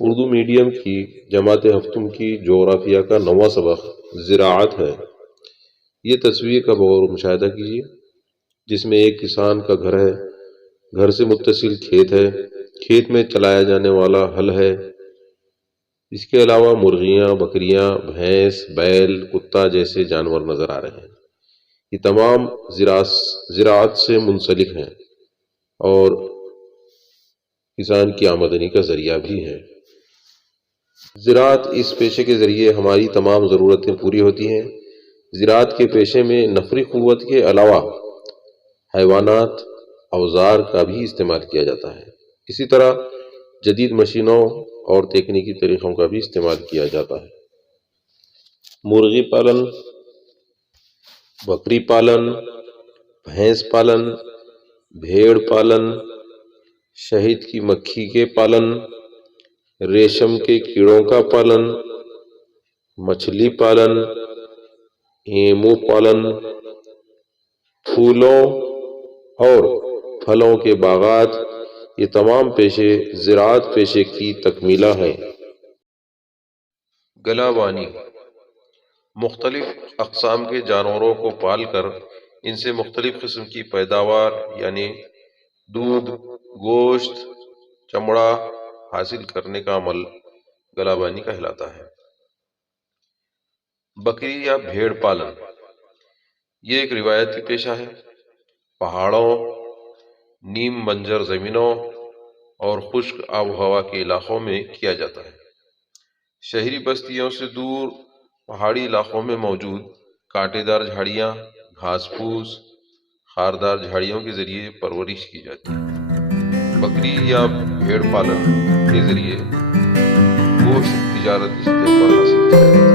Urdu medium की जमात हफ्तुम की जोग्राफिया का 9वां सबक ज़िराअत है। ये तस्वीर का गौर मुशाहिदा कीजिए, जिसमें एक किसान का घर है। घर से मुत्तसिल खेत है। खेत में चलाया जाने वाला हल है। इसके अलावा मुर्गियां, बकरियां, भैंस, बैल, कुत्ता जैसे जानवर नजर आ रहे हैं। ये तमाम ज़िराअत से मुंसलिक हैं और किसान की आमदनी का जरिया भी है। ज़िराअत इस पेशे के ज़रिए हमारी तमाम ज़रूरतें पूरी होती हैं। ज़िराअत के पेशे में नफरी क़ुव्वत के अलावा हैवानात, औज़ार का भी इस्तेमाल किया जाता है। इसी तरह जदीद मशीनों और तकनीकी तरीक़ों का भी इस्तेमाल किया जाता है। मुर्गी पालन, बकरी पालन, भैंस पालन, भेड़ पालन, शहद की मक्खी के पालन, रेशम के कीड़ों का पालन, मछली पालन, एमू पालन, फूलों और फलों के बागात, ये तमाम पेशे ज़िराअत पेशे की तकमीला हैं। गलाबानी, मुख्तलिफ अक़साम के जानवरों को पाल कर इनसे मुख्तलिफ किस्म की पैदावार यानी दूध, गोश्त, चमड़ा हासिल करने का अमल गलाबानी कहलाता है। बकरी या भेड़ पालन, ये एक रिवायती पेशा है। पहाड़ों, नीम बंजर ज़मीनों और खुश्क आब हवा के इलाकों में किया जाता है। शहरी बस्तियों से दूर पहाड़ी इलाकों में मौजूद कांटेदार झाड़ियाँ, घास फूस, खारदार झाड़ियों के जरिए परवरिश की जाती है। बकरी या भेड़ पालन के जरिए गोश्त तिजारती सतह पर हासिल किया जाता है।